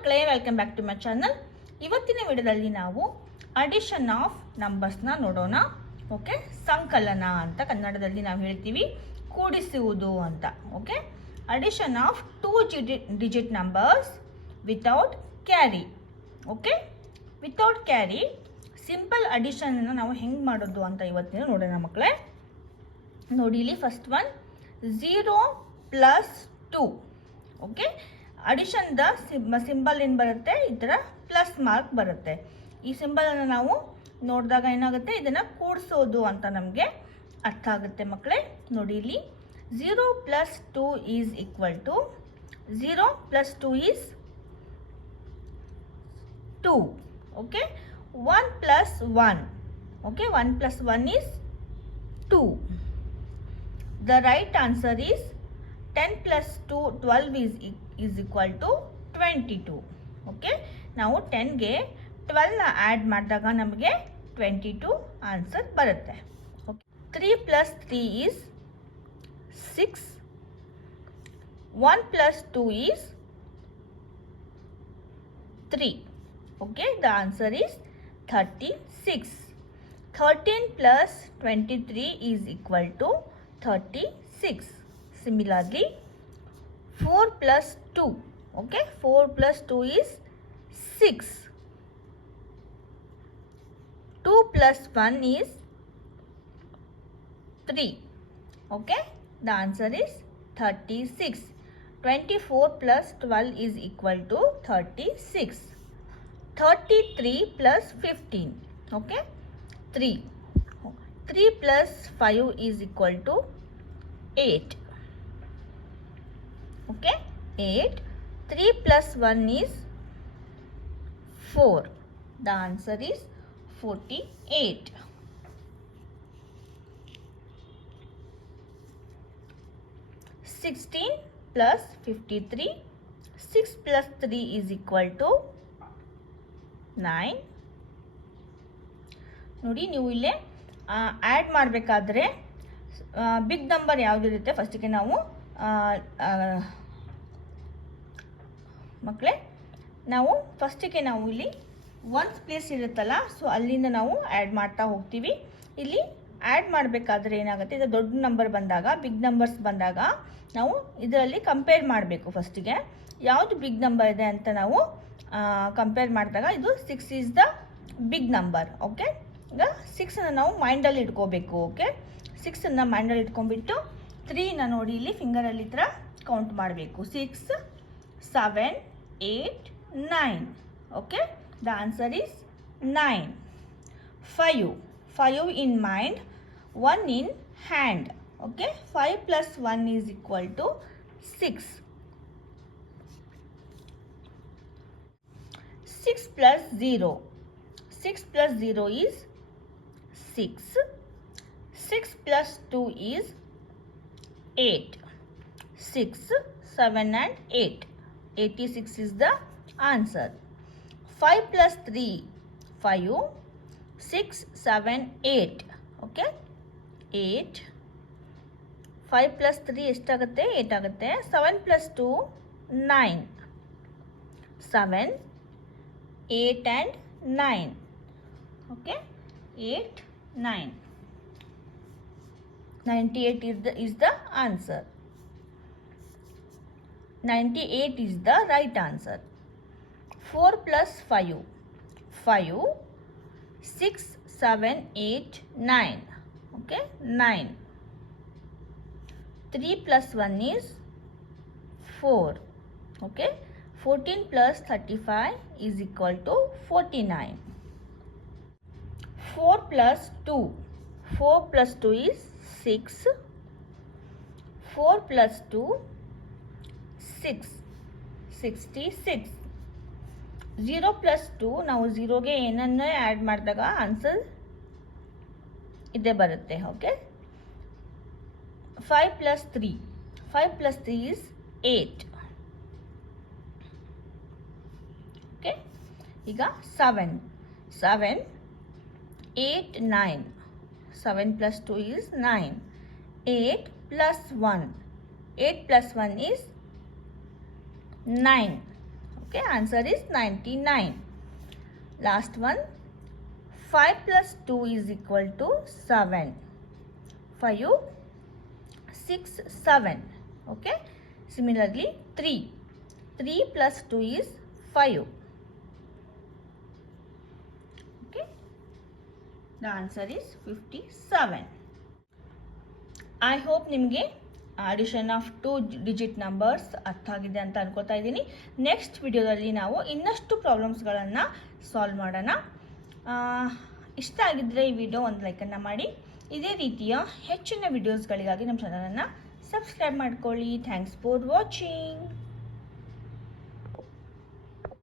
ಮಕ್ಕಳೇ, welcome back to my channel. ಇವತ್ತಿನ ವಿಡಿಯೋದಲ್ಲಿ ನಾವು ಅಡಿಷನ್ ಆಫ್ ನಂಬರ್ಸ್ನ ನೋಡೋಣ. ಓಕೆ, ಸಂಕಲನ ಅಂತ ಕನ್ನಡದಲ್ಲಿ ನಾವು ಹೇಳ್ತೀವಿ, ಕೂಡಿಸುವುದು ಅಂತ. Okay, addition of 2 digit numbers without carry. Okay, without carry simple ಅಡಿಷನ್ನ ನಾವು ಹೆಂಗೆ ಮಾಡೋದು ಅಂತ ಇವತ್ತಿನ ನೋಡೋಣ ಮಕ್ಕಳೇ. ನೋಡಿ ಇಲ್ಲಿ ಫಸ್ಟ್ ಒನ್ 0 + 2. ಓಕೆ, ಅಡಿಷನ್ದ ಸಿಂಬಲ್ ಏನು ಬರುತ್ತೆ, ಈ ಥರ ಪ್ಲಸ್ ಮಾರ್ಕ್ ಬರುತ್ತೆ. ಈ ಸಿಂಬಲನ್ನು ನಾವು ನೋಡಿದಾಗ ಏನಾಗುತ್ತೆ, ಇದನ್ನು ಕೂಡಿಸೋದು ಅಂತ ನಮಗೆ ಅರ್ಥ ಆಗುತ್ತೆ ಮಕ್ಕಳೇ. ನೋಡಿ ಇಲ್ಲಿ 0 + 2 is equal to 0 + 2 is 2. Okay, 1 + 1. Okay, 1 + 1 is 2. The right answer is 10 + 2 12 is equal to 22. Okay, ನಾವು 10ಗೆ 12ನ ಆ್ಯಡ್ ಮಾಡಿದಾಗ ನಮಗೆ 22 ಆನ್ಸರ್ ಬರುತ್ತೆ. Okay, 3 + 3 is 6. 1 + 2 is 3. Okay, the answer is 36. 13 + 23 is equal to 36. Similarly, 4 + 2. Okay, 4 + 2 is 6. 2 + 1 is 3. Okay, the answer is 36. 24 + 12 is equal to 36. 33 + 15. Okay, 3. 3 + 5 is equal to 8. Okay, 8. 3 + 1 is 4. The answer is 48. 16 + 53. 6 + 3 is equal to 9. ನೋಡಿ, ನೀವು ಇಲ್ಲೇ add ಮಾಡಬೇಕಾದ್ರೆ big number ಯಾವುದಿರುತ್ತೆ ಫಸ್ಟಿಗೆ ನಾವು ಮಕ್ಕಳೇ, ನಾವು ಫಸ್ಟಿಗೆ ನಾವು ಇಲ್ಲಿ ಒನ್ಸ್ ಪ್ಲೇಸ್ ಇರುತ್ತಲ್ಲ, ಸೊ ಅಲ್ಲಿಂದ ನಾವು ಆ್ಯಡ್ ಮಾಡ್ತಾ ಹೋಗ್ತೀವಿ. ಇಲ್ಲಿ ಆ್ಯಡ್ ಮಾಡಬೇಕಾದ್ರೆ ಏನಾಗುತ್ತೆ, ಇದು ದೊಡ್ಡ ನಂಬರ್ ಬಂದಾಗ, ಬಿಗ್ ನಂಬರ್ಸ್ ಬಂದಾಗ ನಾವು ಇದರಲ್ಲಿ ಕಂಪೇರ್ ಮಾಡಬೇಕು. ಫಸ್ಟಿಗೆ ಯಾವುದು ಬಿಗ್ ನಂಬರ್ ಇದೆ ಅಂತ ನಾವು ಕಂಪೇರ್ ಮಾಡಿದಾಗ ಇದು 6 is the big number. Okay, ಈಗ 6ಅನ್ನು ನಾವು ಮೈಂಡಲ್ಲಿ ಇಟ್ಕೋಬೇಕು. ಓಕೆ, 6ಅನ್ನು ಮೈಂಡಲ್ಲಿ ಇಟ್ಕೊಂಡ್ಬಿಟ್ಟು 3ನ ನೋಡಿ ಇಲ್ಲಿ ಫಿಂಗರಲ್ಲಿ ಈ ಥರ ಕೌಂಟ್ ಮಾಡಬೇಕು. 6 7 8 9. Okay, the answer is 9. 5 in mind, 1 in hand. Okay, 5 + 1 is equal to 6. 6 + 0. 6 + 0 is 6. 6 + 2 is 8. 6, 7 and 8. 86 is the answer. 5 + 3, 5. 6, 7, 8. Okay, 8. 5 + 3 ಎಷ್ಟಾಗುತ್ತೆ, 8 ಆಗುತ್ತೆ. 7 + 2, 9. 7, 8 and 9. Okay, 8, 9. 98 is the answer. 98 is the right answer. 4 + 5. 5. 6, 7, 8, 9. Okay, 9. 3 + 1 is 4. Okay, 14 + 35 is equal to 49. 4 + 2. 4 + 2 is 6. 4 + 2, 6. 66. 0 + 2, ನಾವು 0ಗೆ ಏನನ್ನೇ add ಮಾಡಿದಾಗ answer ಇದೇ ಬರುತ್ತೆ. Okay, 5 + 3. 5 + 3 is 8. Okay, ಈಗ 7. 7, 8, 9. 7 + 2 is 9. 8 + 1. 8 + 1 is 9. Okay, answer is 99. Last one, 5 plus 2 is equal to 7. 5, 6, 7. Okay, similarly 3. 3 plus 2 is 5. Okay, the answer is 57. I hope ನಿಮಗೆ addition of 2 digit numbers ಅರ್ಥ ಆಗಿದೆ ಅಂತ ಅನ್ಕೋತಾ ಇದ್ದೀನಿ. ನೆಕ್ಸ್ಟ್ ವಿಡಿಯೋದಲ್ಲಿ ನಾವು ಇನ್ನಷ್ಟು ಪ್ರಾಬ್ಲಮ್ಸ್ಗಳನ್ನು ಸಾಲ್ವ್ ಮಾಡೋಣ. ಇಷ್ಟ ಆಗಿದ್ದರೆ ಈ ವಿಡಿಯೋ ಒಂದು ಲೈಕನ್ನು ಮಾಡಿ. ಇದೇ ರೀತಿಯ ಹೆಚ್ಚಿನ ವಿಡಿಯೋಸ್ಗಳಿಗಾಗಿ ನಮ್ಮ ಚಾನಲನ್ನು ಸಬ್ಸ್ಕ್ರೈಬ್ ಮಾಡ್ಕೊಳ್ಳಿ. Thanks for watching.